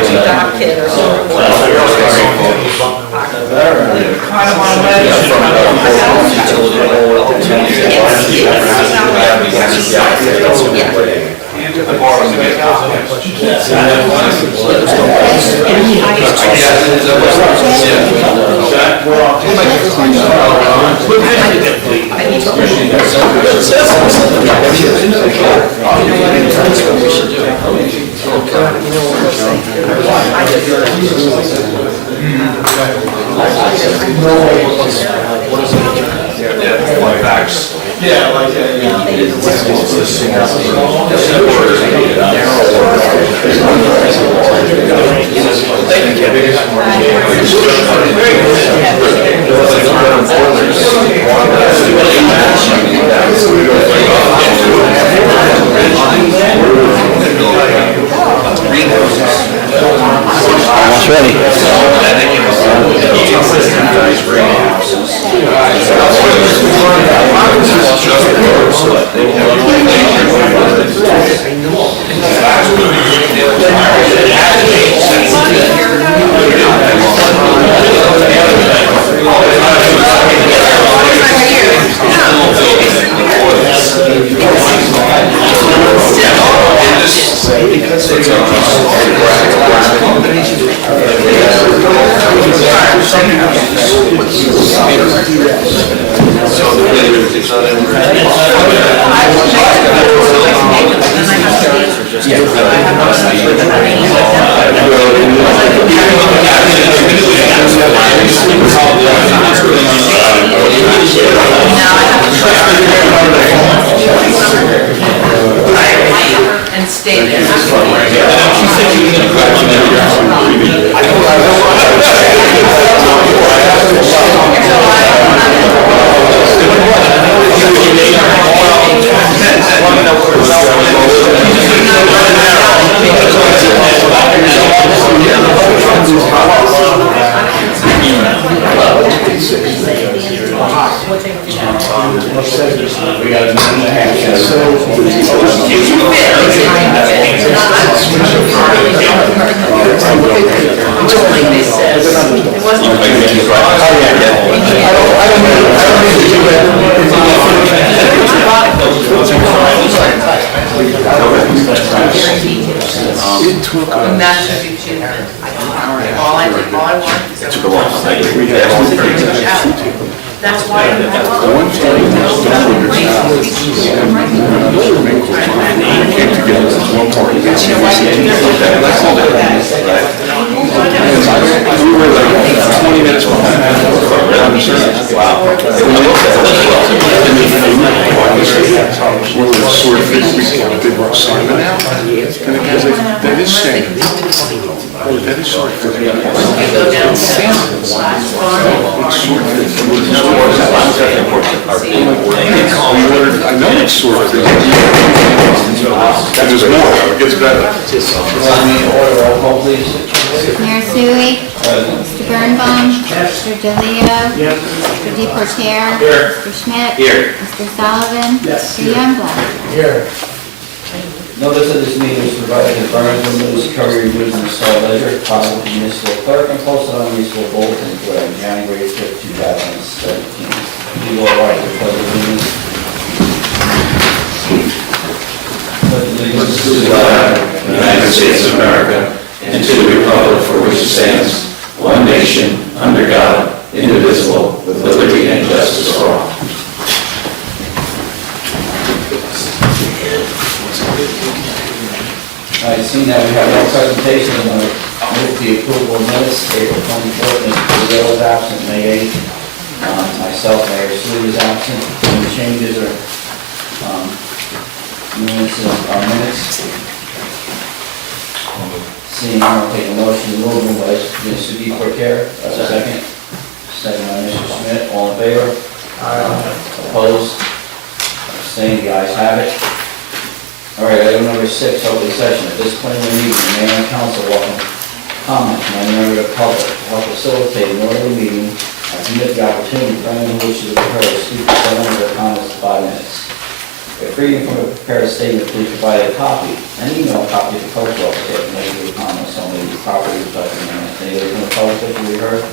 Doc kid or something. Kind of on Yeah, like Almost ready. and stay there. we got a minute and a half. And that's what you choose. All I want is. Took a long time. That's why I'm. We were like 20 minutes behind. Wow. One of the sort of things they brought Simon out, because that is standard. That is sort of thing. I know it's sort of thing. And there's more, it gets better. Mayor Sui, Mr. Birnbaum, Mr. DeLeo, Mr. DePorter, Mr. Schmidt, Mr. Sullivan, Mr. Youngblood. Notice of this meeting was provided in Bernardsville News, Courier News, and Star Ledger, filed with the municipal clerk and posted on municipal bulletin board on January 5th, 2017. People are right to pledge allegiance. To the flag of the United States of America, and to the republic for which it stands, one nation, under God, indivisible, with liberty and justice for all. All right, seeing that we have no presentation, I'm going to move the approval of minutes, April 24th, Mr. Borough is absent, May 8th. Myself, Mayor Sui is absent. Any changes or minutes of our minutes? Seeing none, I'll take a motion to move by Mr. DePorter. That's a second. Second by Mr. Schmidt. All in favor? Aye. Opposed? Abstained? The ayes have it. All right, item number 6, open session. At this point in the meeting, the mayor and council welcome comments from any member of the public to help facilitate an orderly meeting and permit the opportunity for anyone who wishes to be heard to speak for 7 of their comments in 5 minutes. If reading from a prepared statement, please provide a copy, an email copy to the clerk's office after making your comments on the property reflecting on it. Anybody from the public that you heard?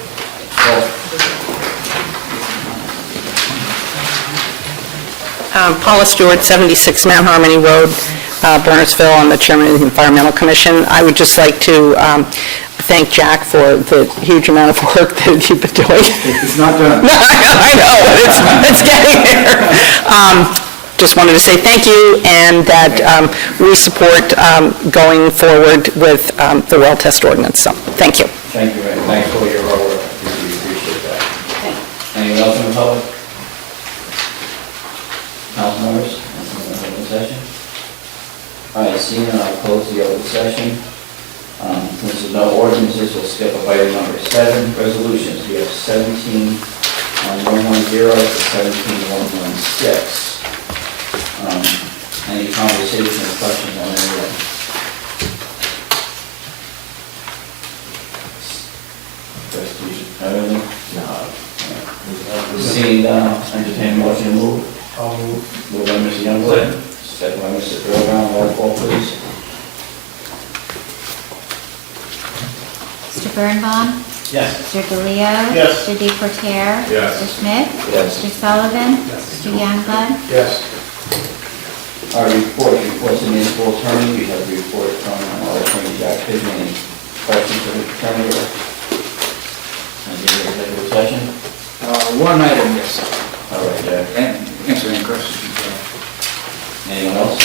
Paula Stewart, 76 Mount Harmony Road, Bernardsville. I'm the chairman of the Environmental Commission. I would just like to thank Jack for the huge amount of work that you've been doing. It's not done. I know, it's getting there. Just wanted to say thank you, and that we support going forward with the well test ordinance. So, thank you. Thank you, and thanks for your hard work. We appreciate that. Anyone else in the public? Council members, anyone in the open session? All right, seeing none, I'll close the open session. Since there's no ordinances, we'll skip up item number 7, resolutions. We have 17-110 to 17-116. Any conversation or questions on any of them? Prestige, have anything? No. Seeing none, entertain a motion to move. I'll move. Moved by Mr. Youngblood, second by Mr. Brown, roll call please. Mr. Birnbaum? Yes. Mr. DeLeo? Yes. Mr. Deportaire? Yes. Mr. Schmidt? Yes. Mr. Sullivan? Mr. Youngblood? Yes. Our reports of municipal attorney, we have a report from our attorney Jack Pittman. Any questions for the attorney or any executive session? One item, yes. All right, Jack. Answer any questions. Anyone else?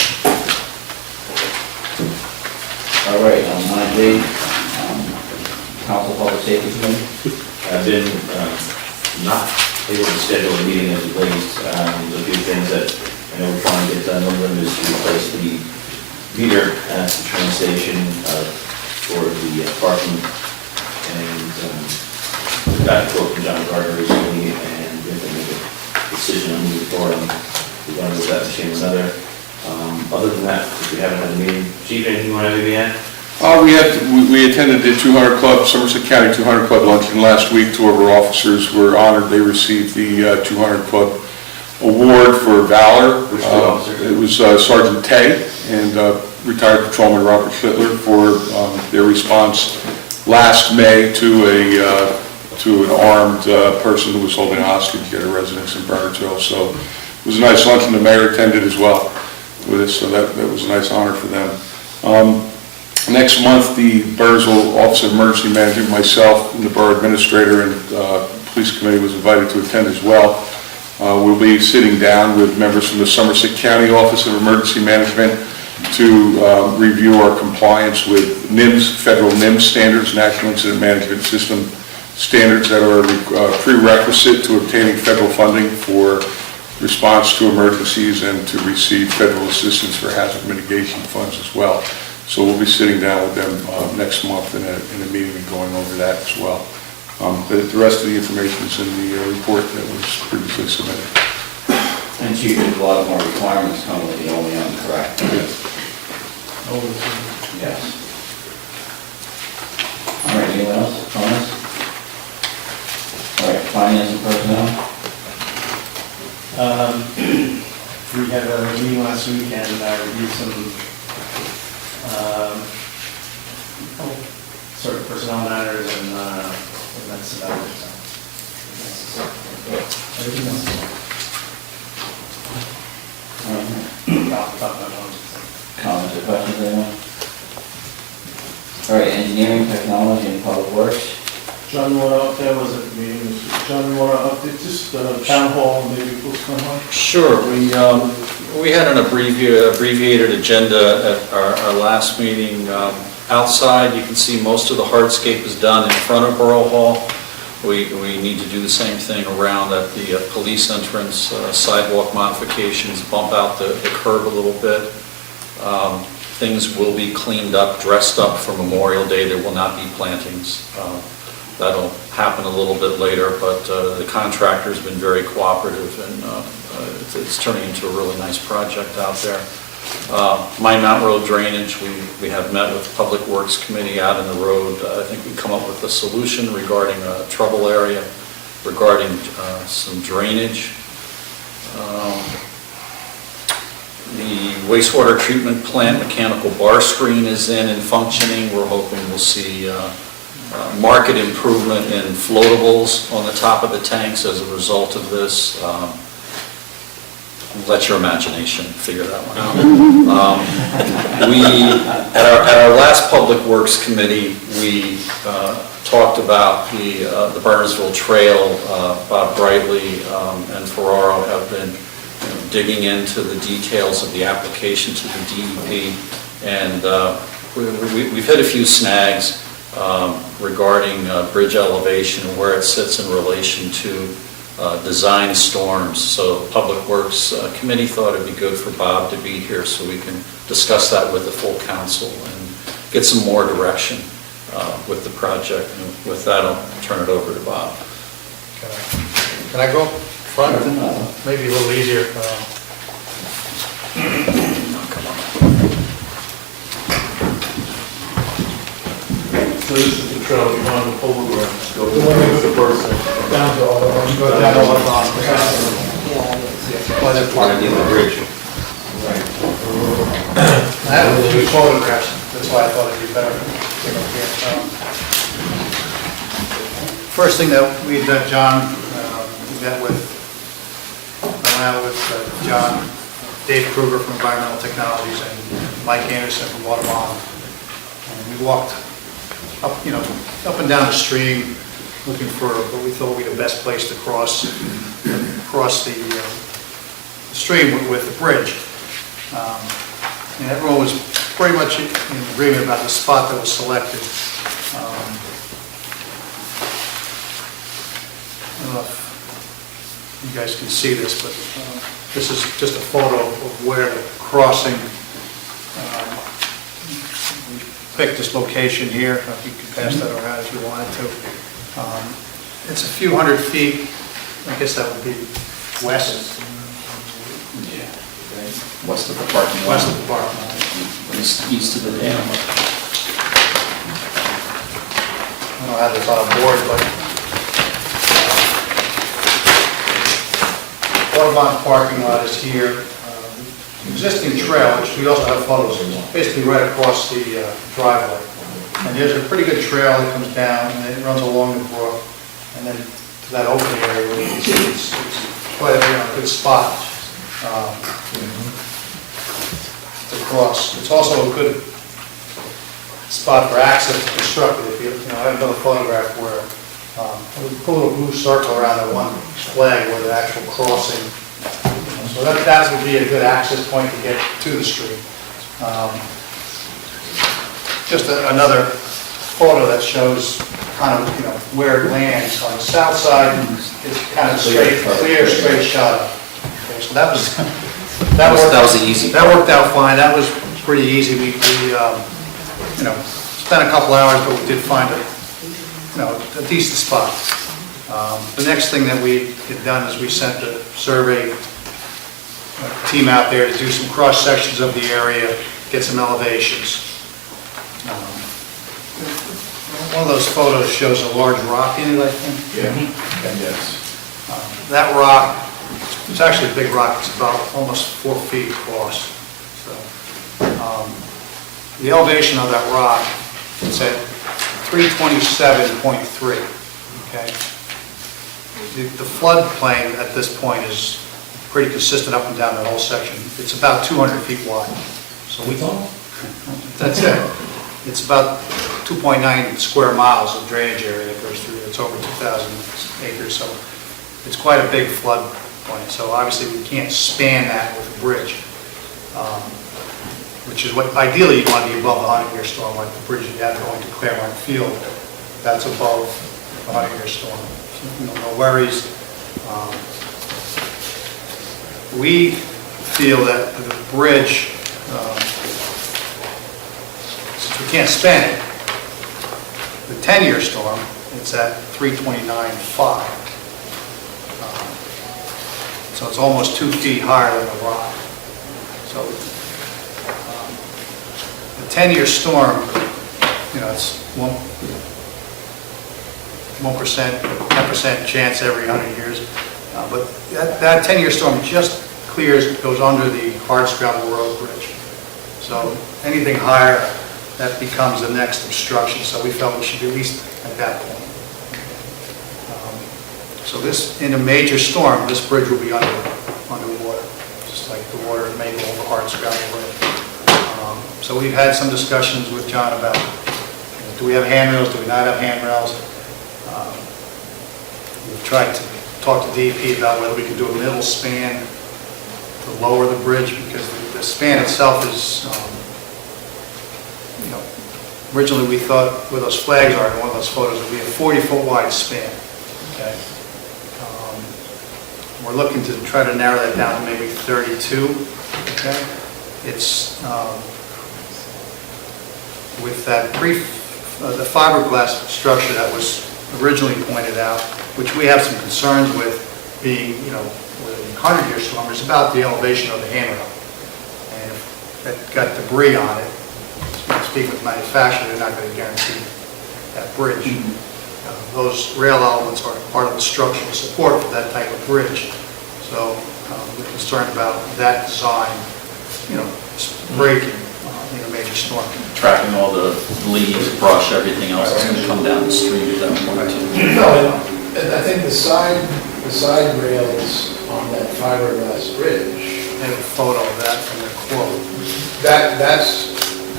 All right, on 9D, Council Public Safety Committee. I've been not able to schedule a meeting as of late. There's a few things that I know we're trying to get done. One of them is to replace the meter at the train station for the parking. And we got a quote from John Gardner recently, and we have to make a decision on moving forward. We're going to move that machine or another. Other than that, if we haven't had a meeting, Chief, anything you want to have me add? We attended the 200 Club, Somerset County 200 Club luncheon last week. 2 of our officers were honored. They received the 200 Club Award for Valor. Which 2 officers? It was Sergeant Tay and retired Patrolman Robert Schlittler for their response last May to an armed person who was holding a hostage at a residence in Bernardsville. So it was a nice luncheon. The mayor attended as well with us, so that was a nice honor for them. Next month, the Bernardsville Office of Emergency Management, myself, and the Borough Administrator and Police Committee was invited to attend as well. We'll be sitting down with members from the Somerset County Office of Emergency Management to review our compliance with NIMS, federal NIMS standards, National Incident Management System standards that are prerequisite to obtaining federal funding for response to emergencies and to receive federal assistance for hazard mitigation funds as well. So we'll be sitting down with them next month in a meeting and going over that as well. But the rest of the information is in the report that was previously submitted. And Chief, there's a lot more requirements coming with the OEM, correct? Yes. Yes. All right, anyone else? Comments? All right, finance and personnel? We had a meeting last week and reviewed some sort of personnel matters, and that's about it. So, everything else is talk about Comments or questions, anyone? All right, engineering, technology, and public works. John, you want to, that was at the meeting, John, you want to update just the town hall, maybe postpone one? Sure. We had an abbreviated agenda at our last meeting. Outside, you can see most of the hardscape is done in front of Borough Hall. We need to do the same thing around at the police entrance, sidewalk modifications, bump out the curb a little bit. Things will be cleaned up, dressed up for Memorial Day. There will not be plantings. That'll happen a little bit later, but the contractor's been very cooperative, and it's turning into a really nice project out there. Mine Mountain Road drainage, we have met with the Public Works Committee out in the road. I think we come up with a solution regarding a trouble area, regarding some drainage. The wastewater treatment plant mechanical bar screen is in and functioning. We're hoping we'll see market improvement in floatables on the top of the tanks as a result of this. Let your imagination figure that one out. At our last Public Works Committee, we talked about the Bernardsville Trail. Bob Brightly and Ferraro have been digging into the details of the application to the DEP, and we've hit a few snags regarding bridge elevation and where it sits in relation to design storms. So the Public Works Committee thought it'd be good for Bob to be here so we can discuss that with the full council and get some more direction with the project. And with that, I'll turn it over to Bob. Can I go front? Maybe a little easier. So this is the trail behind the pole barn. The one with the person. Down to all the, you go down all the bottom. Want to do the bridge? I have two photographs, that's why I thought it'd be better. to take up here. First thing that we did, John, we met with, I went out with John, Dave Kruger from Environmental Technologies, and Mike Anderson from Watermont. And we walked up, up and down the stream, looking for what we thought would be the best place to cross the stream with the bridge. And everyone was pretty much in agreement about the spot that was selected. I don't know if you guys can see this, but this is just a photo of where the crossing, we picked this location here. You can pass that around if you wanted to. It's a few hundred feet, I guess that would be west. West of the parking lot. West of the parking lot. East of the dam. I don't have this on a board, but Watermont parking lot is here. Existing trail, which we also have photos of, basically right across the driveway. And there's a pretty good trail that comes down, and it runs along the brook, and then to that open area, where you can see it's quite a good spot to cross. It's also a good spot for access to construct it. If you I have another photograph where we put a little blue circle around that one flag where the actual crossing. So that would be a good access point to get to the street. Just another photo that shows kind of where it lands. On the south side, it's kind of clear, straight shot. Okay, so that was that was easy. That worked out fine. That was pretty easy. We spent a couple hours, but we did find a decent spot. The next thing that we had done is we sent a survey team out there to do some cross sections of the area, get some elevations. One of those photos shows a large rock in it, I think. Yeah. Okay. Yes. That rock, it's actually a big rock. It's about almost 4 feet across. So, the elevation of that rock, it's at 327.3. Okay. The floodplain at this point is pretty consistent up and down that whole section. It's about 200 feet wide. So that's it. It's about 2.9 square miles of drainage area that goes through. It's over 2,000 acres, so it's quite a big flood plain. So obviously we can't span that with a bridge, which is what ideally you want to be above the 100-year storm, like the bridge you have going to Claremont Field. That's above the 100-year storm. So, no worries. We feel that the bridge, since we can't span it, the 10-year storm, it's at 329.5. So it's almost 2 feet higher than the rock. So the 10-year storm, it's 1%, 10% chance every 100 years. But that 10-year storm just goes under the hardscrabble road bridge. So anything higher, that becomes the next obstruction, so we felt we should be at least at that point. So this, in a major storm, this bridge will be underwater, just like the water may go over hardscrabble road. So we've had some discussions with John about, do we have handrails, do we not have handrails? We've tried to talk to DEP about whether we can do a middle span to lower the bridge, because the span itself is, originally we thought where those flags are in one of those photos, it would be a 40-foot wide span. Okay. We're looking to try to narrow that down to maybe 32. Okay. It's with that the fiberglass structure that was originally pointed out, which we have some concerns with being, with a 100-year storm, is about the elevation of the handrail. And if that got debris on it, speaking with the manufacturer, they're not going to guarantee that bridge. Those rail elements are part of the structural support for that type of bridge. So we're concerned about that design, breaking in a major storm. Tracking all the leaves, brush, everything else that's going to come down the street at that point. No, and I think the side rails on that fiberglass bridge, I have a photo of that from the quote.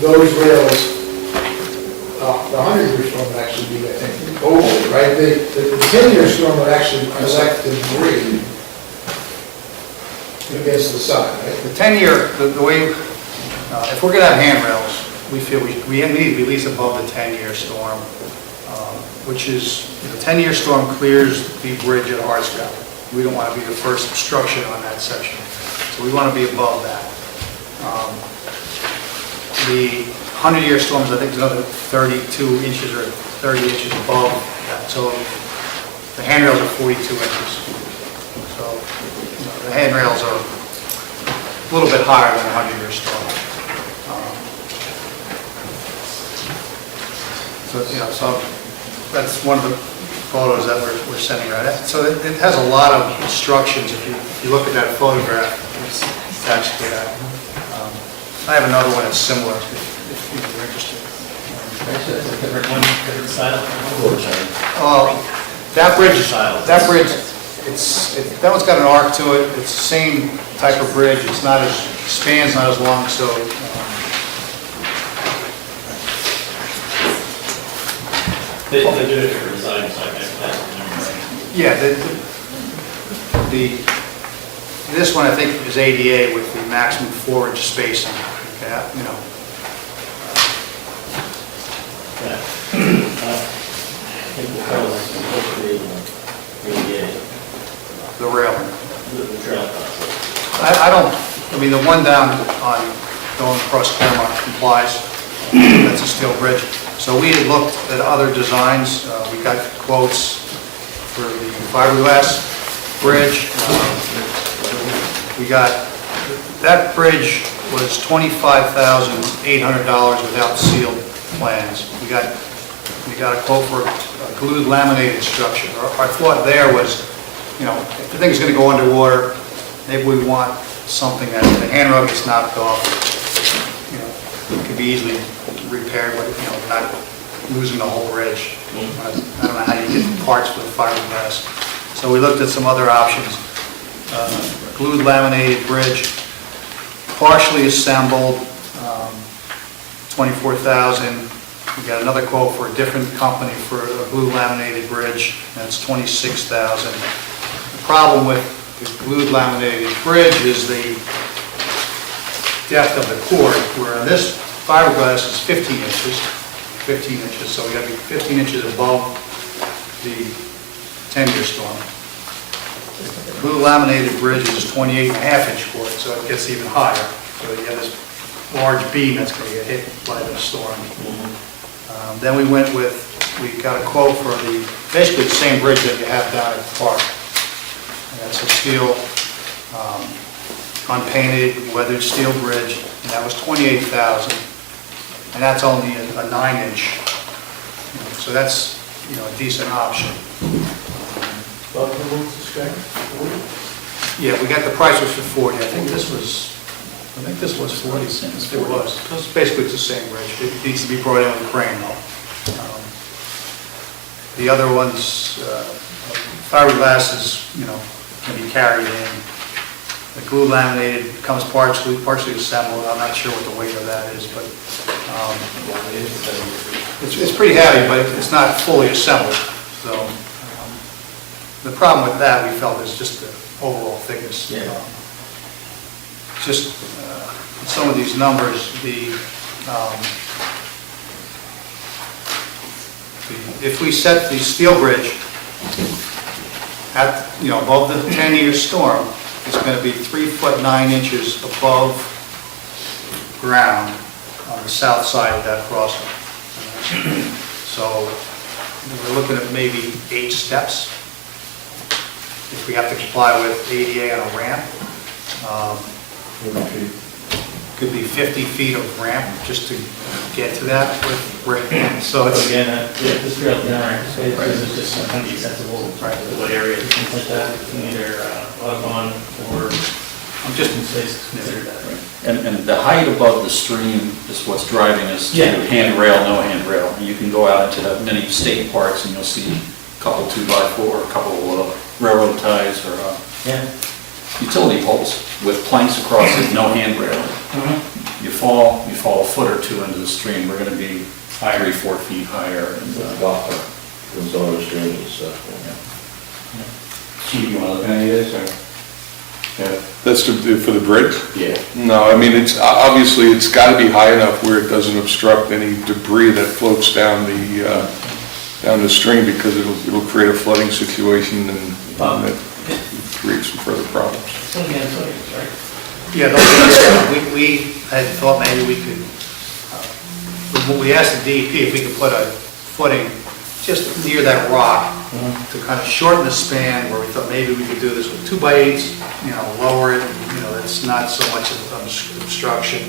those rails, the 100-year storm would actually be, I think, oval, right? The 10-year storm would actually collect the debris against the side, right? The 10-year, the way, if we're going to have handrails, we feel we need to be at least above the 10-year storm, which is, the 10-year storm clears the bridge at Hartsville. We don't want to be the first obstruction on that section, so we want to be above that. The 100-year storms, I think, is another 32 inches or 30 inches above that, so the handrails are 42 inches. So the handrails are a little bit higher than a 100-year storm. So that's one of the photos that we're sending around. So it has a lot of obstructions. If you look at that photograph, it's attached to that. I have another one that's similar if you're interested. Different one, different style? That bridge, that one's got an arc to it. It's the same type of bridge. It's not as, span's not as long, so. They do it for design, so I guess that's. Yeah, this one I think is ADA with the maximum 4-inch spacing. Okay, the railing. The trail process. I mean, the one down on going across Claremont complies. That's a steel bridge. So we had looked at other designs. We got quotes for the fiberglass bridge. We got, that bridge was $25,800 without sealed plans. We got a quote for a glued laminated structure. Our thought there was, if the thing's going to go underwater, maybe we want something that the handrail gets knocked off, it could be easily repaired, but not losing the whole bridge. I don't know how you get parts for the fiberglass. So we looked at some other options. Glued laminated bridge, partially assembled, $24,000. We got another quote for a different company for a glue laminated bridge, that's $26,000. The problem with the glued laminated bridge is the depth of the cord, where this fiberglass is 15 inches, so we got to be 15 inches above the 10-year storm. The glue laminated bridge is 28.5-inch cord, so it gets even higher. So you have this large beam that's going to get hit by the storm. Then we got a quote for basically the same bridge that you have down at the park. And that's a steel, unpainted, weathered steel bridge, and that was $28,000. And that's only a 9-inch. So that's, a decent option. Buffalo to scratch? Yeah, we got the price was for 40. I think this was I think this was 40, it was. It's basically it's the same bridge. It needs to be brought in with a crane though. The other ones, fiberglass is, can be carried in. The glue laminated comes partially assembled. I'm not sure what the weight of that is, but it's pretty heavy, but it's not fully assembled. So the problem with that, we felt, is just the overall thickness. Just some of these numbers, if we set the steel bridge at, above the 10-year storm, it's going to be 3 foot 9 inches above ground on the south side of that crossing. So we're looking at maybe 8 steps if we have to comply with ADA on a ramp. Could be 50 feet of ramp just to get to that. So it's, Again, this real narrow space is just going to be accessible, what areas, things like that, either Audubon or I'm just space considered that, right? And the height above the stream is what's driving us to handrail, no handrail. You can go out into many state parks and you'll see a couple 2x4, a couple railroad ties or utility poles with planks across it, no handrail. You fall a foot or two into the stream, we're going to be 3-4 feet higher. And Golf cart, those other streams and stuff. Chief, you want to look at any of this, or? That's for the bridge? Yeah. No, I mean, obviously, it's got to be high enough where it doesn't obstruct any debris that floats down the stream, because it'll create a flooding situation and that create some further problems. yeah, we had thought maybe we could, we asked the DEP if we could put a footing just near that rock to kind of shorten the span, where we thought maybe we could do this with 2x8s, lower it, it's not so much of an obstruction.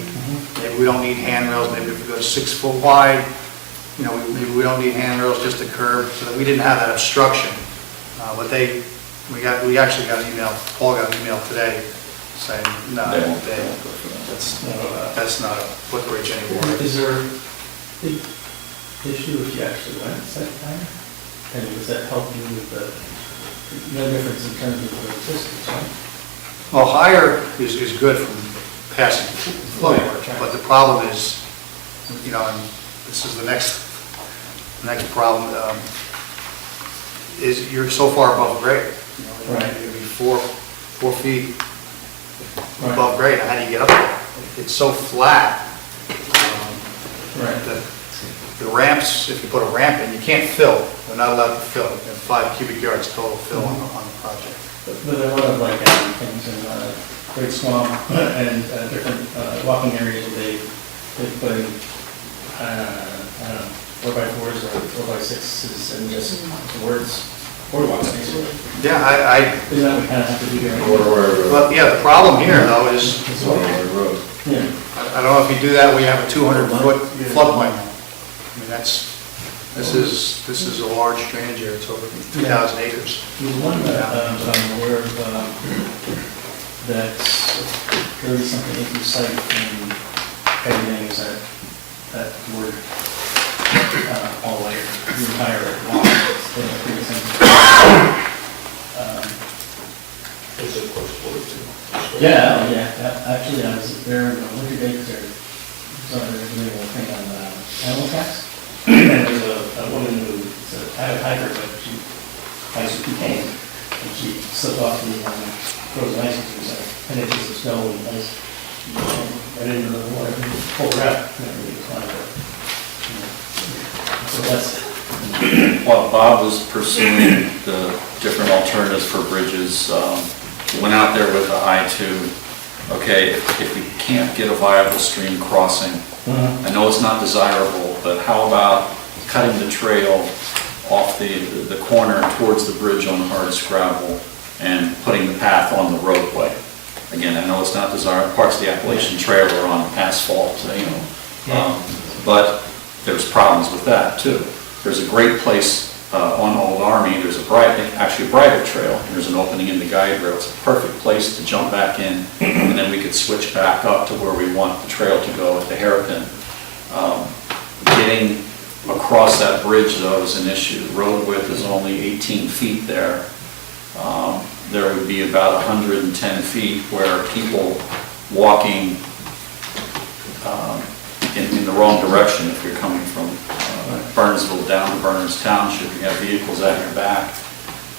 Maybe we don't need handrails, maybe if we go 6 foot wide, maybe we don't need handrails, just a curb, so that we didn't have that obstruction. But we actually got an email, Paul got an email today saying, no, that's not a footbridge anymore. Is there a big issue if you actually went set higher? And does that help you with no difference in terms of the distance, right? Well, higher is good from passing flooding, but the problem is, and this is the next problem, is you're so far above grade. You're going to be 4 feet above grade. How do you get up there? It's so flat. The ramps, if you put a ramp in, you can't fill. They're not allowed to fill. You have 5 cubic yards total fill on the project. But there are a lot of things in Great Swamp and different walking areas where they put in, 4x4s or 4x6s and just words, boardwalks basically. Yeah, Isn't that what we kind of have to do here? But yeah, the problem here though is, Yeah. I don't know if you do that, we have a 200-foot floodplain. I mean, this is a large drainage area, it's over 2,000 acres. There's one that I'm aware of that's 30-something acre site and everything is at word all the way, the entire lawn. Actually, I was there in the winter days, there's a little thing on animal tax. And there's a woman who's a hiker, but she hikes with cocaine, and she slipped off the frozen ice, and there's like 10 inches of snow and ice. Right into the water, and pulled her out, and everybody climbed her. So that's. While Bob was pursuing the different alternatives for bridges, went out there with the eye to, okay, if we can't get a viable stream crossing, I know it's not desirable, but how about cutting the trail off the corner towards the bridge on hard gravel and putting the path on the roadway? Again, I know it's not desirable, parts of the Appalachian Trail are on asphalt, but there's problems with that too. There's a great place on Old Army, there's actually a bridle trail, and there's an opening in the guide rail. It's a perfect place to jump back in, and then we could switch back up to where we want the trail to go at the hairpin. Getting across that bridge, though, is an issue. The road width is only 18 feet there. There would be about 110 feet where people walking in the wrong direction, if you're coming from Bernardsville down to Berners Township, you have vehicles at your back,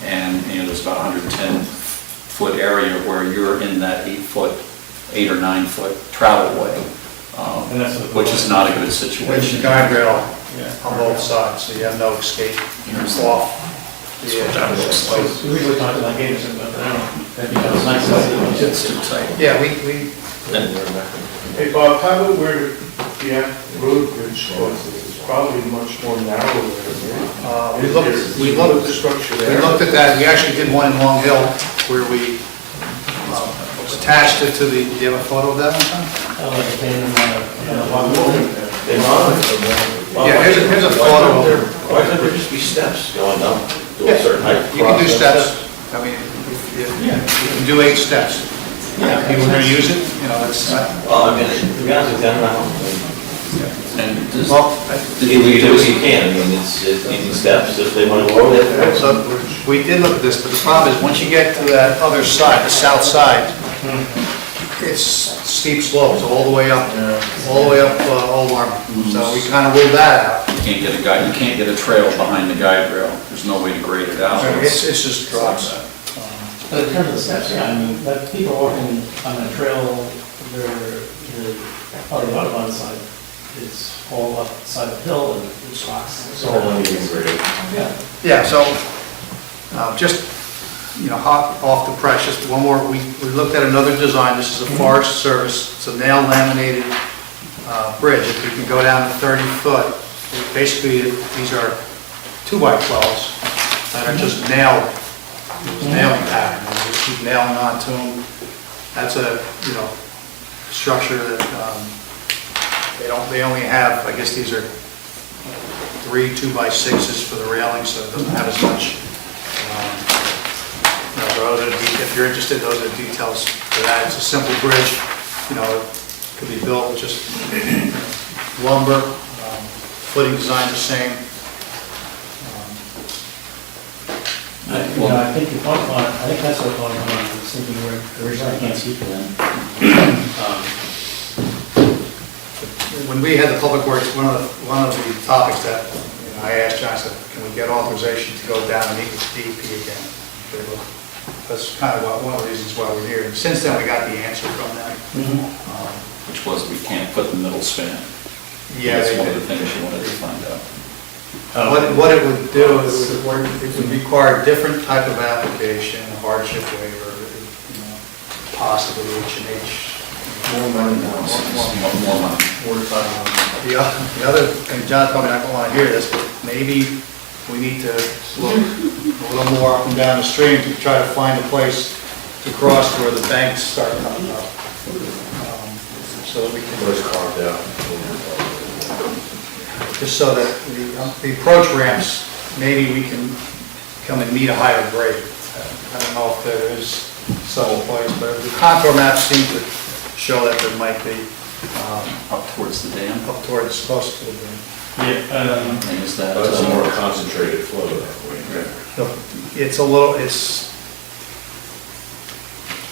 and there's about 110-foot area where you're in that 8 or 9 foot travel way, And that's which is not a good There's situation. a guide rail on both sides, so you have no escape. You're off the edge of this place. We usually talk to like Anderson about that becomes nice to see. It's too tight. Yeah, we, Hey, Bob, how about where the road bridge goes? It's probably much more narrow there. we looked, the structure we there. looked at that, we actually did one in Long Hill where we attached it to the, do you have a photo of that one, Tom? Like a thing, Yeah, here's a photo of it. Why can't there just be steps going down to Yeah, a certain height? you can do steps, I mean, you can do 8 steps. People are gonna use it, it's, Well, I mean, to be honest with you, I don't know. And does- well, You do what you can, I mean, it's easy steps, if they want to go over there. so we did look at this, but the problem is, once you get to that other side, the south side, it's steep slopes all the way up, Old Army. So we kind of ruled that out. You can't get a trail behind the guide rail. There's no way to grade it out. It's just drops. But in terms of the steps, yeah, I mean, that people walking on a trail, they're, on the Audubon side, it's all up the side of the hill and it's rocks. It's all uneven grade. Yeah. Yeah, so, just, hot off the press, just one more, we looked at another design, this is a Forest Service, it's a nail laminated bridge, if you can go down to 30 foot, basically, these are 2x12s that are just nailed, nailing pattern, and you just keep nailing onto them. That's a, structure that, they only have, I guess these are 3 2x6s for the railing, so it doesn't have as much. If you're interested, those are the details for that. It's a simple bridge, it could be built with just lumber, footing design the same. I think the Audubon, I think that's what Audubon was thinking, where originally, I can't speak for them. When we had the public works, one of the topics that I asked John, I said, can we get authorization to go down and meet with DEP again? They look, that's kind of one of the reasons why we're here. And since then, we got the answer from them. Which was we can't put the middle span. Yeah, That's they one of did. the things you wanted to find out. What it would do is it would require a different type of application, a hardship waiver, possibly H&H. More money now. More money. The other thing, John told me I don't want to hear this, but maybe we need to look a little more up and down the stream to try to find a place to cross where the banks start coming up. So that we can. Where's carved out? Just so that the approach ramps, maybe we can come and meet a higher grade. I don't know if there is some place, but the contour maps seem to show that there might be Up towards the dam. up towards close to the dam. Yeah, And is that? That's a more concentrated flow that way. It's a little, I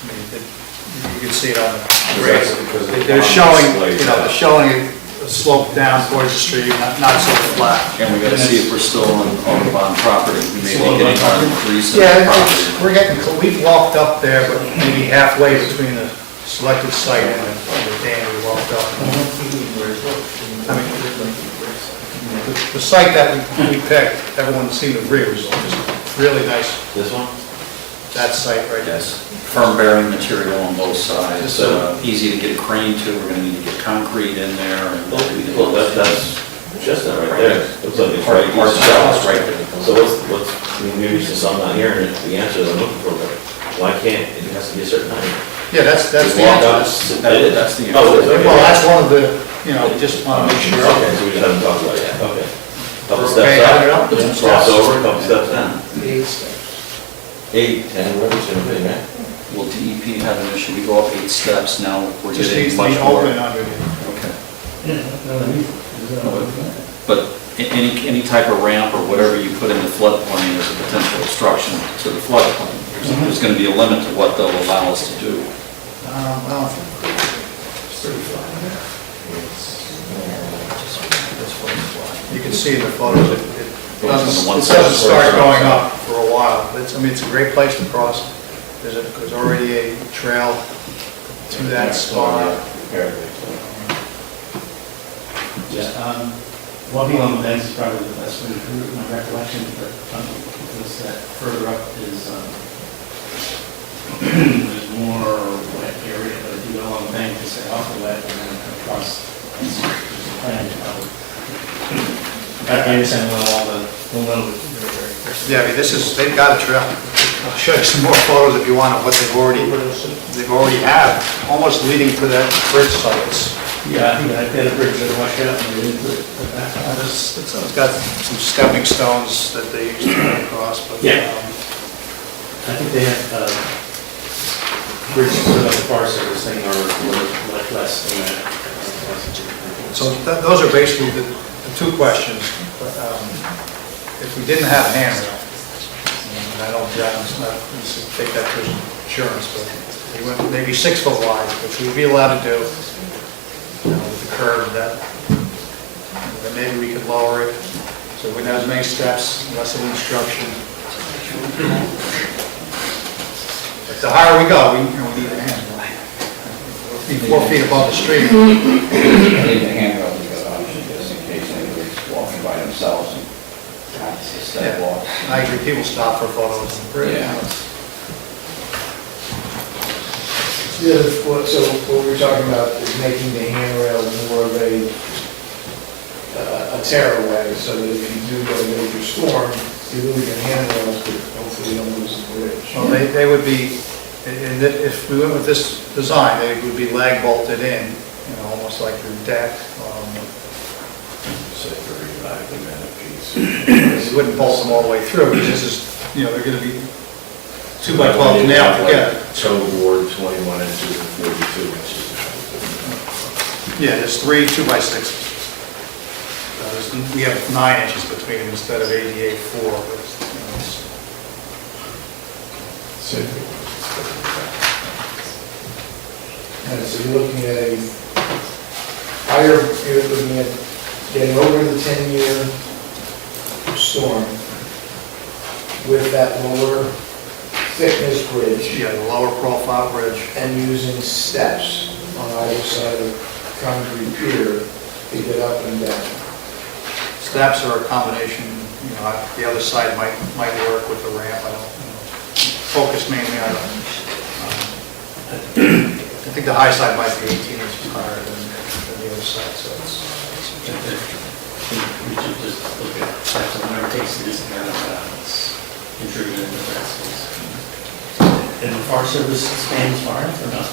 mean, you can see it on the grades. They're showing, they're showing a slope down towards the stream, not so flat. And we gotta see if we're still on Audubon property. We may be getting our increase in Yeah, property. we're getting, we've walked up there, but maybe halfway between the selected site and the dam we walked up. I mean, the site that we picked, everyone seemed to agree was just really nice, This one? that site right there. Yes, firm bearing material on both sides, So- easy to get a crane to, we're gonna need to get concrete in there. And Well, that's just that right there. Looks like it's right. Hard shells right there. So what's, I mean, maybe it's just I'm not hearing the answer that I'm looking for, but why can't, it has to be a certain height? Yeah, that's the Just walk up, answer. That's the Oh, answer. okay. Well, that's one of the, just want to make sure. Okay, so we just haven't talked about it yet, okay. Couple Okay, steps add it up, up. cross over, couple steps down. 8 steps. 8, 10, whatever's gonna be, right? Will DEP have an issue? We go up 8 steps, now we're Just getting needs to much be more. open underneath. Okay. Yeah, no, I mean, there's no- But any type of ramp or whatever you put in the floodplain is a potential obstruction to the floodplain. There's going to be a limit to what they'll allow us to do. Well, you can see in the photos, it doesn't start going up for a while. I mean, it's a great place to cross. There's already a trail to that spot. Walking on the banks is probably the best way to do it, my recollection, but because that further up is, there's more wet area, but if you go on the bank, you say off the wet and then across, there's a plan. I understand all the, Yeah, I mean, they've got a trail. I'll show you some more photos if you want of what they've already have, almost leading to that bridge site. yeah, I did a bridge that washed out and they didn't put it back on. It's got some stepping stones that they used to get across, but. Yeah. I think they have, bridges for the Forest Service thing are much less than that. So those are basically the two questions. If we didn't have handrail, and I don't take that as insurance, but we went maybe 6 foot wide, which we'd be allowed to do, with the curve, then maybe we could lower it, so we wouldn't have as many steps, less of instruction. But the higher we go, we need a handrail. We'll be 4 feet above the street. I think the handrail is a good option, just in case anybody's walking by themselves and has to step Yeah, walk. I agree, people stop for photos on the bridge. Yeah. So what we're talking about is making the handrail more of a tearaway, so that if you do get a major storm, you lose your handrails, but hopefully you don't lose the bridge. Well, they would be, if we went with this design, they would be lag bolted in, almost like your deck. Say 35 and then a piece. You wouldn't bolt them all the way through, because this is, they're going to be 2 by 12 nailed together. Toe board, 21 inches and 42 inches. Yeah, there's 3 2 by 6s. We have 9 inches between them instead of 88 4. And so you're looking at you're looking at getting over the 10-year storm with that lower thickness bridge. Yeah, the lower profile bridge. And using steps on either side of the concrete pier to get up and down. Steps are a combination, the other side might work with the ramp. I don't focus mainly on I think the high side might be 18 inches higher than the other side, so it's. We should just look at types of notations and contribute to that. And the Forest Service spans far enough or not?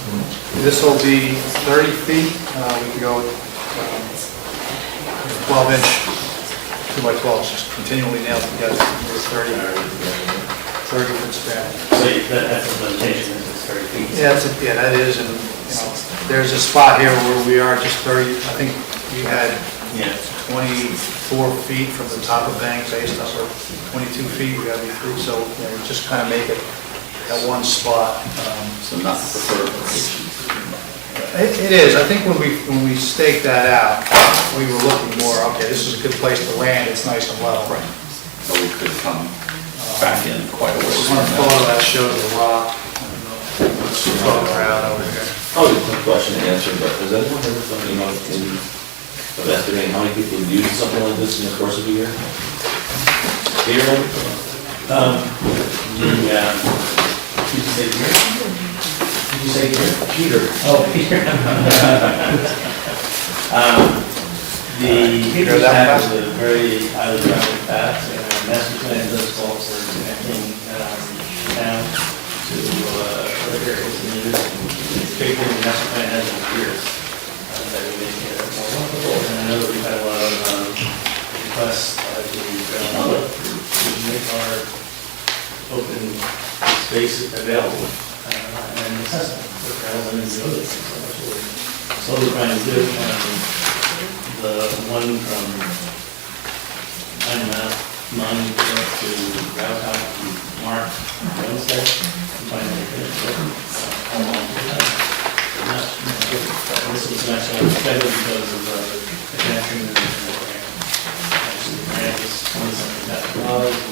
This will be 30 feet. We can go 12-inch, 2 by 12, just continually nailed together. It's 30 foot span. So that's a limitation, is it's 30 feet? Yeah, that is, and, there's a spot here where we are just 30, I think we had 24 feet from the top of bank base up, or 22 feet, we got to be through, so, just kind of make it at one spot. So not the preferred location. It is, I think when we staked that out, we were looking more, okay, this is a good place to land, it's nice and level. Right. So we could come back in quite a ways. There's one photo that shows the rock. Let's float around over here. Probably a quick question to answer, but has anyone ever something of estimating how many people use something like this in the course of a year? Peter? Did you say here? Did you say here? Peter. Oh, Peter. The Peter's path is a very highly traveled path, and our master plan does call for connecting town to other areas in the it's big thing the master plan has in years, that we make it more walkable. And I know that we've had a lot of requests space available and accessible for trails and the other things. So that's what we're slowly trying to do. The one from 9 to Route House to Mark Wednesday, finally finished it. This was actually scheduled because of the connection and the grant is $20,000. We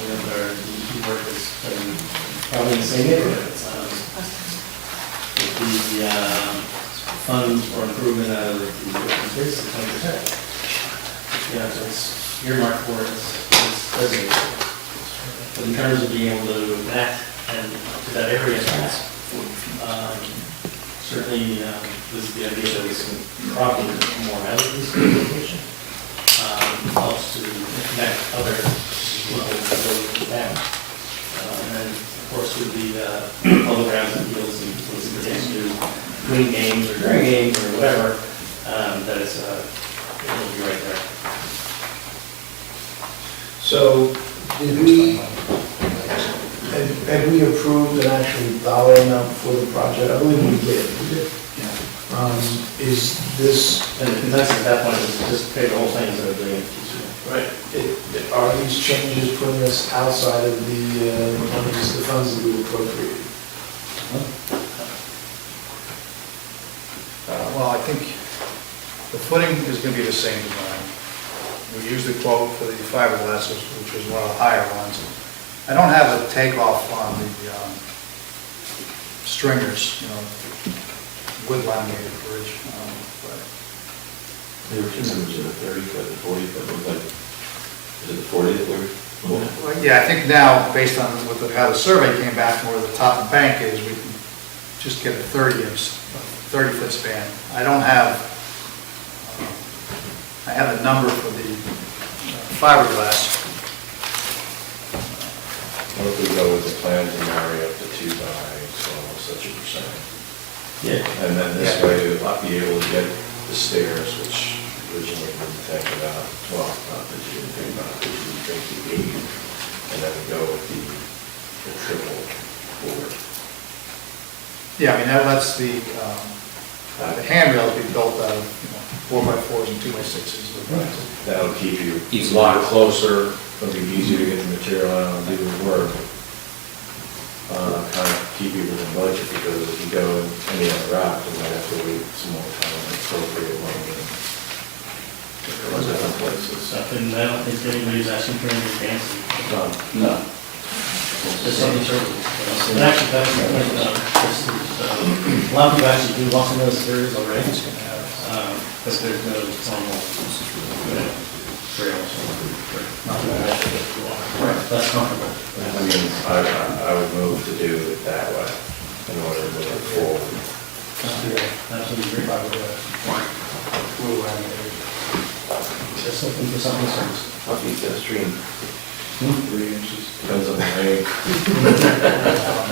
have our DEP work is probably in the same neighborhood. The funds for improvement out of the base is 20%. Yeah, so it's earmarked for it, it's designated. But in terms of being able to connect and to that area, certainly this is the idea that we can probably more out of this location. Helps to connect other people that go down. And then, of course, with the other grounds and fields and things that pertain to winning games or during games or whatever, that it's, it'll be right there. So, did we, had we approved an actual dollar amount for the project? I believe we did. Is this, And the consensus at that point is just pay the whole thing instead of doing it. right, are these changes putting us outside of the monies, the funds that we appropriated? Well, I think the footing is going to be the same design. We used the quote for the fiberglass, which was one of the higher ones. I don't have a takeoff on the stringers, wood laminated bridge. But There were two numbers, the 30-foot, the 40-foot, looked like, is it the 40 that we're? Well, yeah, I think now, based on how the survey came back from where the top of the bank is, we can just get a 30-foot span. I don't have, I have a number for the fiberglass. What if we go with the plan to marry up to 2 by such a percent? Yeah. And then this way we'll be able to get the stairs, which originally we didn't think about, well, not that you didn't think about, but you didn't think you need. And then we go with the triple board. Yeah, I mean, that's the handrail will be built out of 4x4s and 2x6s. That'll keep you a lot closer, it'll be easier to get the material out and do the work. Kind of keep you within budget, because if you go in any other route, you might have to wait some more time and appropriate money in different places. And I don't think anybody's asking for anything fancy. No. Just something certain. And actually, that's, a lot of people actually do walk in those areas already, but there's no formal, trails. Not that that's comfortable. I mean, I would move to do it that way in order to move it forward. Absolutely agree. Just looking for something certain. How deep is that stream? 3 inches, depends on the rain.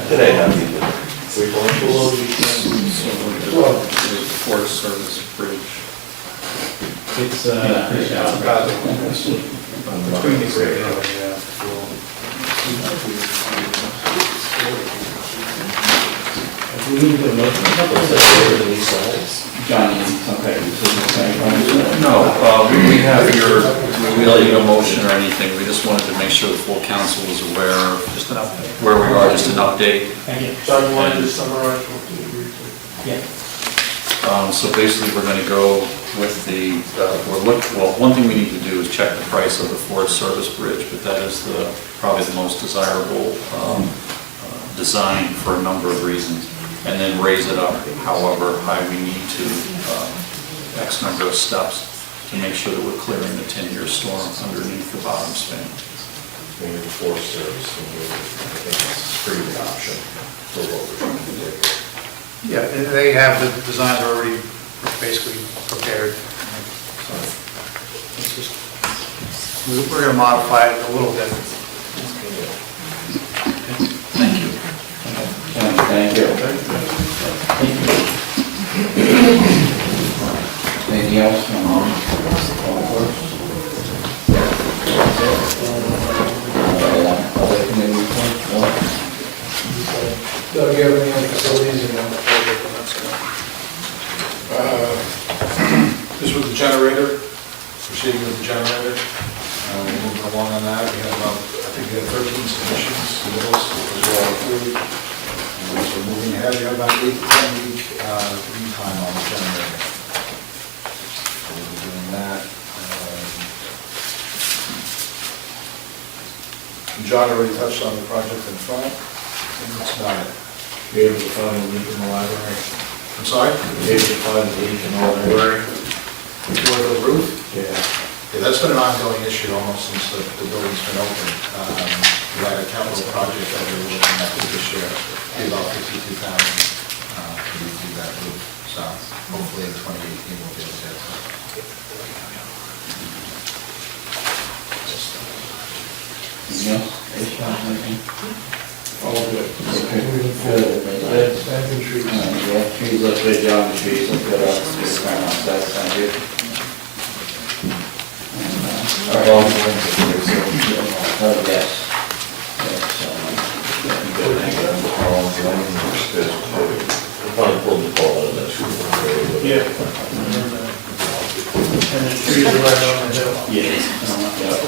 Today, how deep is it? 3 inches? Well, Forest Service Bridge. It's pretty shallow. Between these three, yeah. We need to do a motion. John, okay. No, we have your, we don't need a motion or anything, we just wanted to make sure the full council was aware of Just an update. where we are, just an update. Thank you. John, you want to just summarize what we agreed to? Yeah. So basically, we're going to go with the, well, one thing we need to do is check the price of the Forest Service Bridge, but that is probably the most desirable design for a number of reasons, and then raise it up however high we need to, X number of steps, to make sure that we're clearing the 10-year storm underneath the bottom span. Maybe the Forest Service, I think it's a pretty good option for what we're trying to do. Yeah, they have the designs already basically prepared. So it's just, we're going to modify it a little bit. Thank you. Thank you. Anything else from other committee reports? No? Doug, you have any other facilities in there? This was the generator, proceeding with the generator. We're moving along on that. We have about, I think we have 13 submissions, submittals, as well as food. So we're moving ahead. We have about 8 to 10 week lead time on the generator. So we'll be doing that. John already touched on the project in front, and that's about it. Be able to find a leak in the library? I'm sorry? Be able to find a leak in the library? For the roof? Yeah. Yeah, that's been an ongoing issue almost since the building's been open. We had a capital project that we were looking at this year, be about $52,000 to redo that roof. So hopefully in 2018 we'll be able to get it. Anything else? Anything? All good. Okay. Moving forward. Good. Planting trees. Yeah, trees look good, John, the trees look good, that's sound good. And, all right. Oh, yes. We'll probably pull the ball out of that. Yeah. And the trees are right on the hill. Yeah.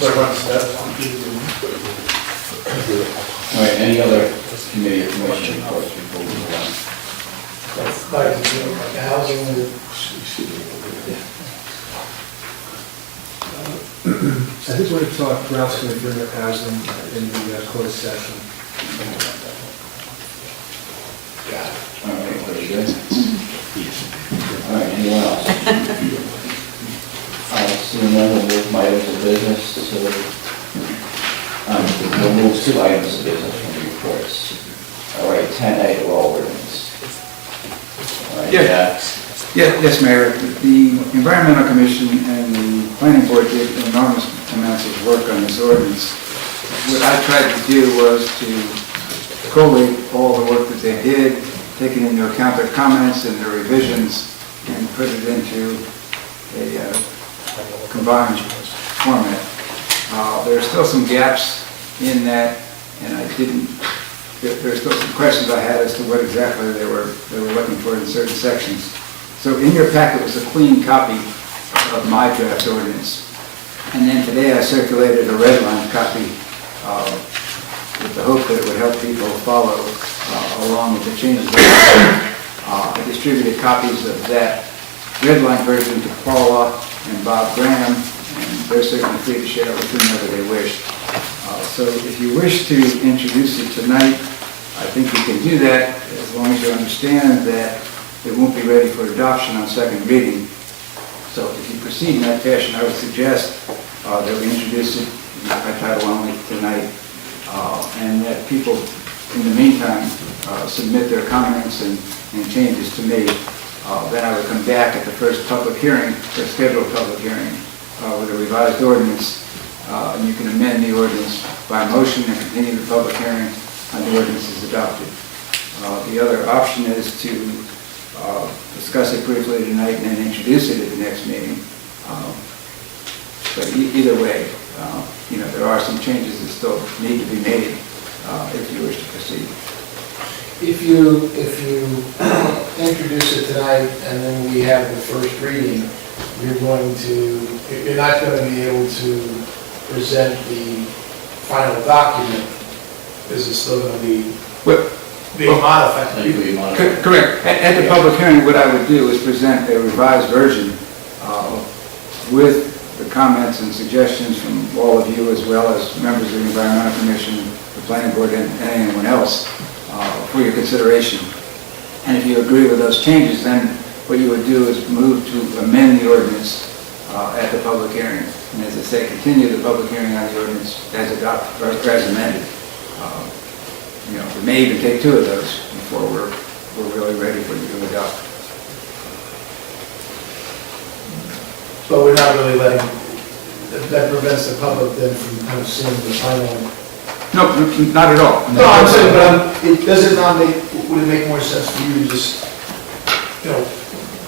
They're on steps. All right, any other committee information reports before we move on? That's like, like housing, I think we're going to talk, Ralph's going to bring up housing in the closed session. All right, very good. All right, anyone else? Seeing none, we'll move my items of business to, we'll move 2 items of business from the reports. All right, 10A, the law ordinance. All right, Yeah. Yes, Mayor. The Environmental Commission and the Planning Board did enormous amounts of work on this ordinance. What I tried to do was to collate all the work that they did, taking into account their comments and their revisions, and put it into a combined format. There are still some gaps in that, and there are still some questions I had as to what exactly they were looking for in certain sections. So in your packet was a clean copy of my draft ordinance. And then today I circulated a red line copy with the hope that it would help people follow along with the changes. I distributed copies of that red line version to Paula and Bob Graham, and they're certainly free to share it with whomever they wish. So if you wish to introduce it tonight, I think you can do that as long as you understand that it won't be ready for adoption on second reading. So if you proceed in that fashion, I would suggest that we introduce it by title only tonight, and that people, in the meantime, submit their comments and changes to me. Then I would come back at the first public hearing, the scheduled public hearing, with a revised ordinance, and you can amend the ordinance by motion and continue the public hearing and the ordinance is adopted. The other option is to discuss it briefly tonight and then introduce it at the next meeting. But either way, there are some changes that still need to be made if you wish to proceed. if you introduce it tonight and then we have the first reading, you're not going to be able to present the final document, because it's still going to be being modified. Correct. At the public hearing, what I would do is present a revised version with the comments and suggestions from all of you, as well as members of the Environmental Commission, the Planning Board, and anyone else for your consideration. And if you agree with those changes, then what you would do is move to amend the ordinance at the public hearing. And as I say, continue the public hearing on the ordinance as adopted, or as amended. It may even take two of those before we're really ready for you to adopt. But we're not really letting, that prevents the public then from kind of seeing the final. No, not at all. No, I'm saying, but does it not would it make more sense for you to just,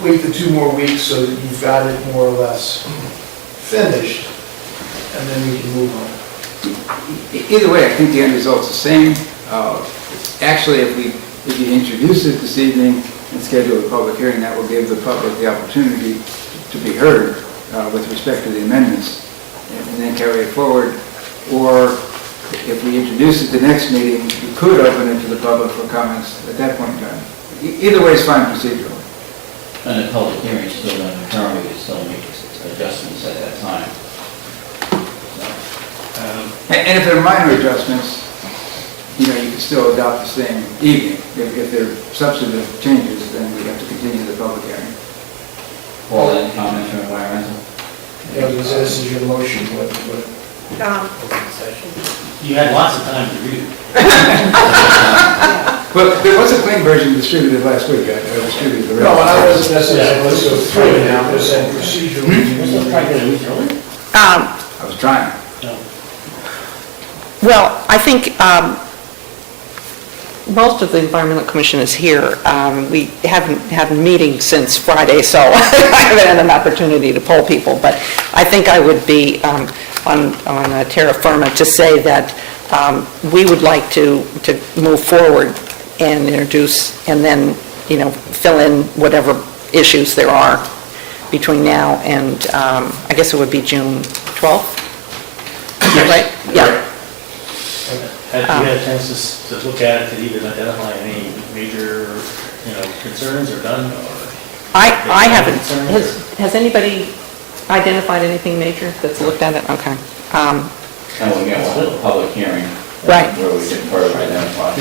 wait the 2 more weeks so that you've got it more or less finished, and then we can move on? Either way, I think the end result's the same. Actually, if we If you introduce it this evening and schedule a public hearing, that will give the public the opportunity to be heard with respect to the amendments, and then carry it forward. Or if we introduce it the next meeting, you could open it to the public for comments at that point in time. Either way is fine procedurally. And the public hearing is still going to occur, we can still make adjustments at that time. And if there are minor adjustments, you know, you can still adopt the same evening. If there are substantive changes, then we have to continue the public hearing. Paul, any comments from environmental? Yeah, because this is your motion, what? You had lots of time to read it. Well, there was a clean version distributed last week. I distributed the rest. No, I wasn't necessarily, let's go through it now, just saying procedurally. We're still trying to get a week early? I was trying. No. Well, I think most of the Environmental Commission is here. We haven't had a meeting since Friday, so I haven't had an opportunity to poll people, but I think I would be on terra firma to say that we would like to move forward and introduce, and then, you know, fill in whatever issues there are between now and, I guess it would be June 12th? Is that right? Yeah. Have you had a chance to look at it, to even identify any major, you know, concerns or done? I haven't. Has anybody identified anything major that's looked at it? Okay. And we'll get a public hearing. Right. Where we can further identify.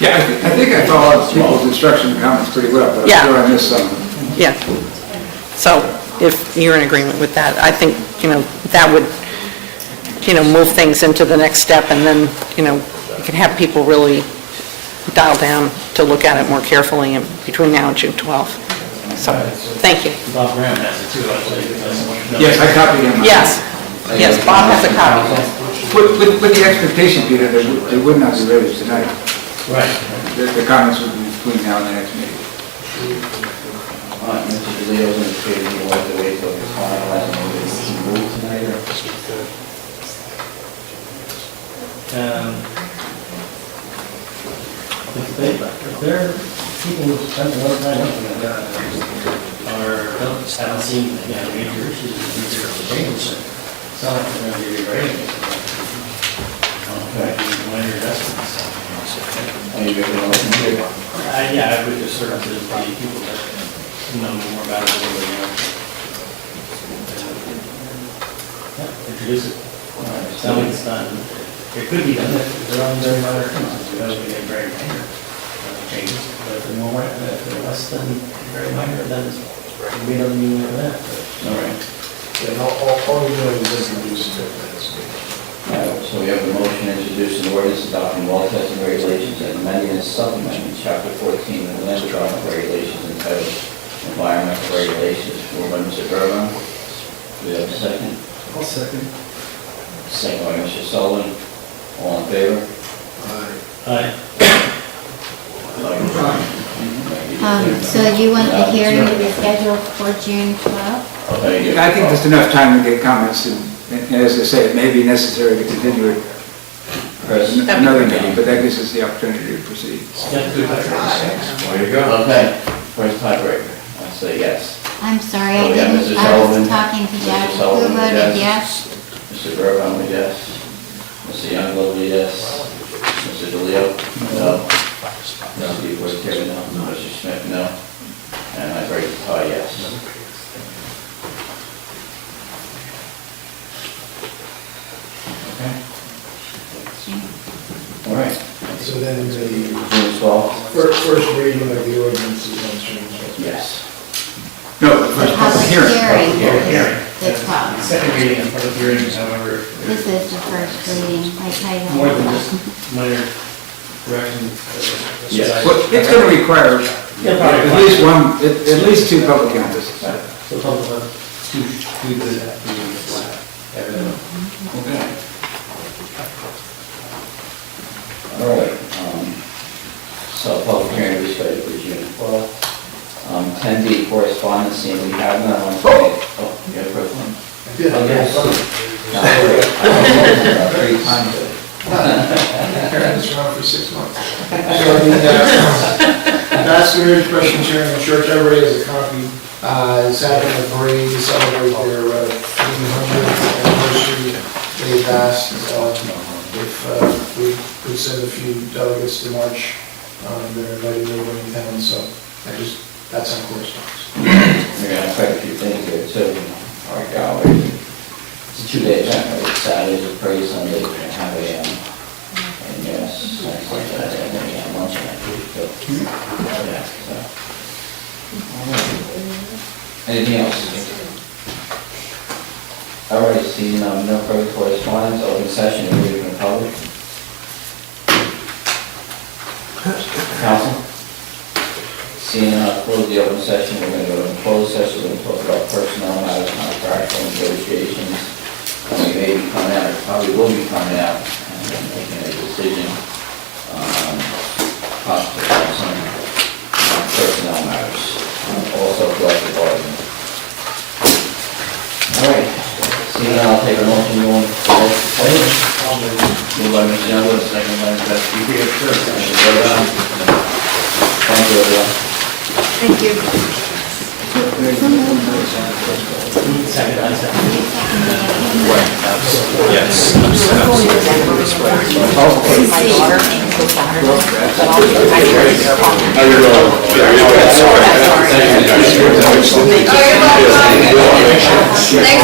Yeah, I think I followed people's instruction and comments pretty well, but Yeah. I'm sure I missed something. Yeah. So if you're in agreement with that, I think, you know, that would, you know, move things into the next step, and then, you know, you can have people really dial down to look at it more carefully between now and June 12th. So, thank you. Bob Graham has it too, actually. Yes, I copied him. Yes. Yes, Bob has a copy. With the expectation, Peter, that they would not be ready tonight. Right. The comments would be between now and the next meeting. All right, Mr. DeLeo's indicated he would like to wait till it's finalized and we can move tonight, or? If there are people who spend a lot of time looking at that, or haven't seen, you know, major issues, major changes, it's not like they're going to be ready. Okay. Minor adjustments. Are you making a motion here? Yeah, I would just sort of to the people that know more about it, a little bit, you know. Yeah, introduce it. Tell me it's done. It could be done if they're on very minor changes. We don't get very minor changes, but if they're more, if they're less than very minor, then we don't need more of that. All right. And all you're doing is introduce it. All right, so we have a motion to introduce an ordinance adopting well testing regulations and amending and supplementing chapter 14 of the land traffic regulations entitled environmental regulations. Moved by Mr. Borough. Do we have a second? I'll second. Second by Mr. Sullivan. All in favor? Aye. So you want the hearing to be scheduled for June 12th? Okay. I think there's enough time to get comments, and as I say, it may be necessary to continue it Chris? another meeting, but that gives us the opportunity to proceed. There you go. Okay, first tiebreaker. I say yes. I'm sorry, Oh, yeah, Mr. I was Sullivan. talking to Jack. Mr. Who Sullivan, voted yes. yes? Mr. Burbaum, yes. Mr. Youngblood, yes. Mr. DeLeo? No. Mr. DeForest, no. Mr. Smith, no. And I break the tie, yes. Okay. All right. So then the June 12th? first reading of the ordinance is on June 12th. Yes. No, the first public hearing. Hearing. The 12th. Second reading and public hearing, however, This is the first reading, like I more than just minor corrections. Yes. Well, it's going to require Yeah, probably. at least one, at least two public hearings. So public, two good, everything. Okay. All right, so public hearing will be scheduled for June 12th. 10B correspondence, seeing we have none on today. Oh, you have a first one? Yeah. Oh, yes. No, wait. I don't know, 3 times. Carrying this around for 6 months. So the Vascular Presbyterian Church, everybody has a copy, is having a parade to celebrate their 300th anniversary. They've asked if we could send a few delegates to march. They're inviting everyone in town, so that's on correspondence. We're gonna have quite a few things here too, our gallery. It's a 2-day event, right? It's Saturday, it's praise Sunday, we're gonna have and yes, next like that, and then we have lunch next week, so. Yeah, so. All right. Anything else? All right, seeing no further correspondence, open session, anybody from the public? Council? Seeing close the open session, we're going to go to closed session, we're going to talk about personnel matters, contractual negotiations. We may be coming out, or probably will be coming out, and making a decision on possible some personnel matters, also collective bargaining. All right, seeing I'll take a motion, you want to close the session? Moved by Mr. Youngblood, second by Mr. Esposito. Thank you, everyone. Thank you. Yes. Thanks